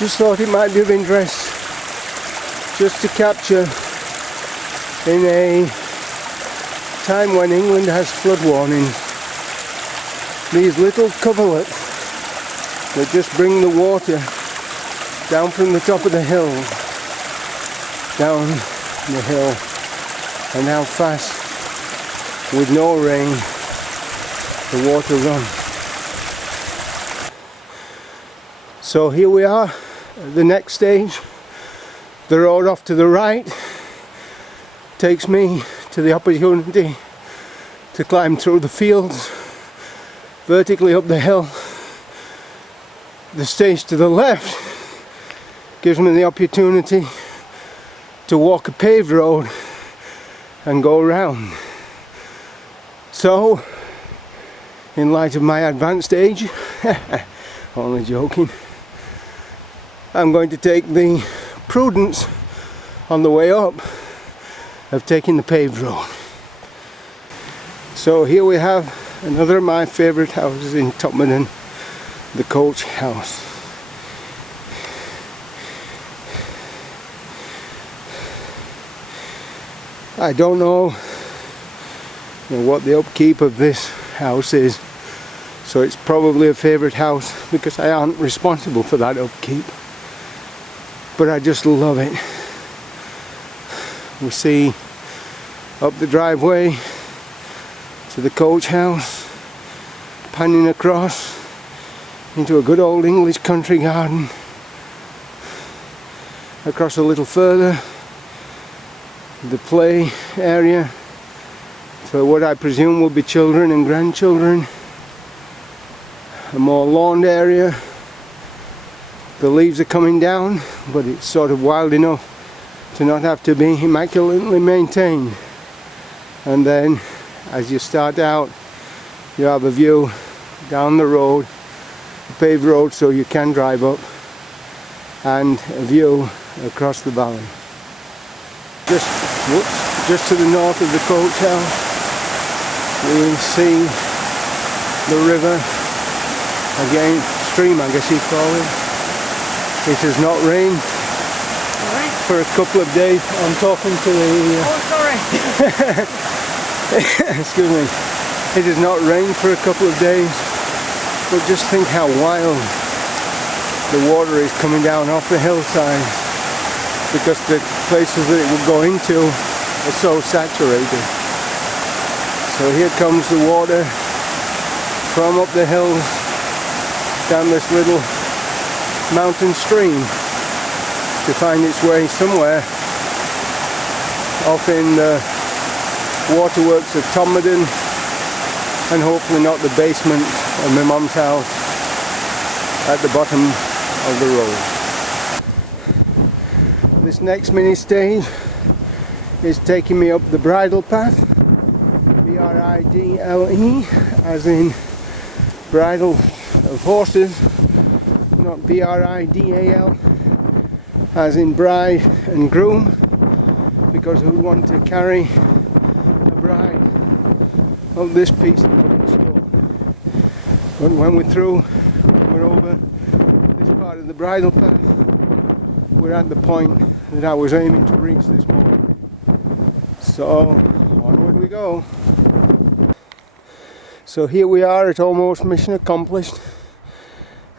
just thought it might be of interest just to capture in a time when England has flood warnings these little coverlets that just bring the water down from the top of the hill, down the hill, and how fast, with no rain, the water runs. So here we are at the next stage. The road off to the right takes me to the opportunity to climb through the fields vertically up the hill. The stage to the left gives me the opportunity to walk a paved road and go around. So, in light of my advanced age, only joking, I'm going to take the prudence on the way up of taking the paved road. So here we have another of my favourite houses in Topmaden, the Coach House. I don't know, what the upkeep of this house is, so it's probably a favourite house because I aren't responsible for that upkeep. But I just love it. We see up the driveway to the Coach House, panning across into a good old English country garden. Across a little further, the play area for what I presume will be children and grandchildren. A more lawned area. The leaves are coming down, but it's sort of wild enough to not have to be immaculately maintained. And then as you start out, you have a view down the road, a paved road so you can drive up, and a view across the valley. Just to the north of the Coach House, we see the river, again, stream I guess you'd call it. It has not rained for a couple of days. I'm talking to the... sorry. Excuse me. It has not rained for a couple of days, but just think how wild the water is coming down off the hillside, because the places that it would go into are so saturated. So here comes the water from up the hills down this little mountain stream to find its way somewhere off in the waterworks of Topmaden, and hopefully not the basement of my mum's house at the bottom of the road. This next mini stage is taking me up the bridle path, B-R-I-D-L-E, as in bridle of horses, not B-R-I-D-A-L, as in bride and groom, because who would want to carry a bride of this piece of wood and stone? But when we're through, we're over this part of the bridle path, we're at the point that I was aiming to reach this morning. So, onward we go. So here we are at almost mission accomplished.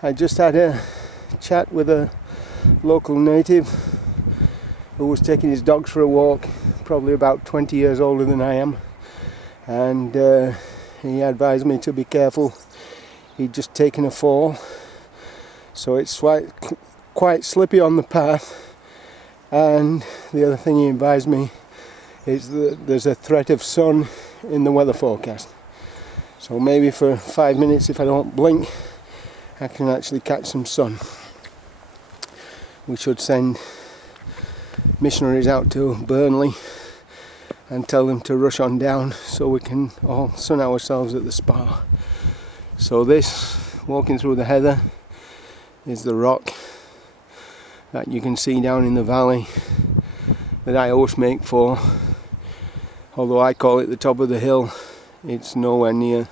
I just had a chat with a local native who was taking his dogs for a walk, probably about 20 years older than I am, and he advised me to be careful. He'd just taken a fall, so it's quite slippy on the path, and the other thing he advised me is that there's a threat of sun in the weather forecast. So maybe for 5 minutes, if I don't blink, I can actually catch some sun. We should send missionaries out to Burnley and tell them to rush on down so we can all sun ourselves at the spa. So this, walking through the heather, is the rock that you can see down in the valley that I always make for. Although I call it the top of the hill, it's nowhere near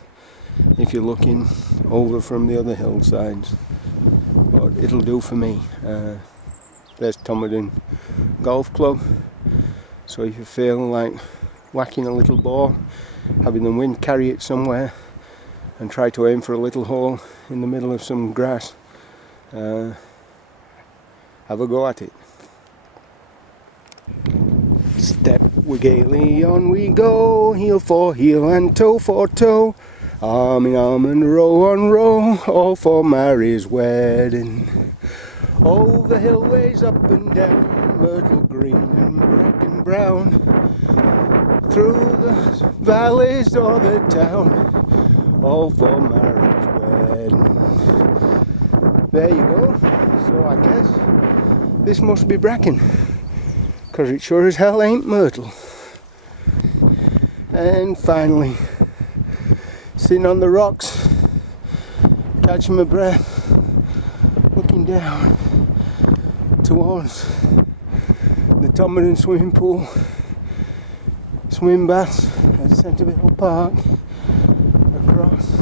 if you're looking over from the other hillsides. But but it'll do for me. There's Tomodon Golf Club, so if you feel like whacking a little ball, having the wind carry it somewhere, and try to aim for a little hole in the middle of some grass, have a go at it. Step gaily on we go, heel for heel and toe for toe, arm in arm and row on row, all for Mary's wedding. Over hillways, up and down, myrtle green and bracken brown, through the valleys or the town, all for Mary's wedding. There you go. So I guess this must be bracken, because it sure as hell ain't myrtle. And finally, sitting on the rocks, catching my breath, looking down towards the Tomodon swimming pool, swim baths at Centerville Park, across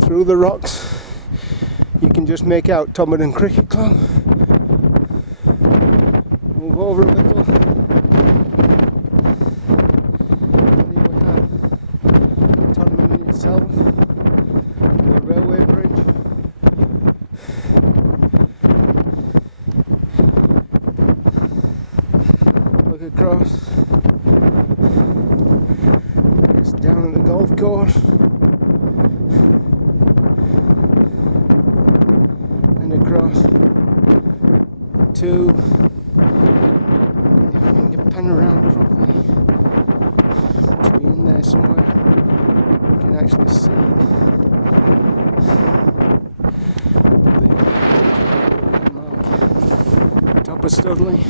through the rocks. You can just make out Tomodon Cricket Club. Move over a little. And here we have Tomodon itself, the railway bridge. Look across. It's down at the golf course. And across to, if we can pan around properly, must be in there somewhere, we can actually see the landmark, top of Studley.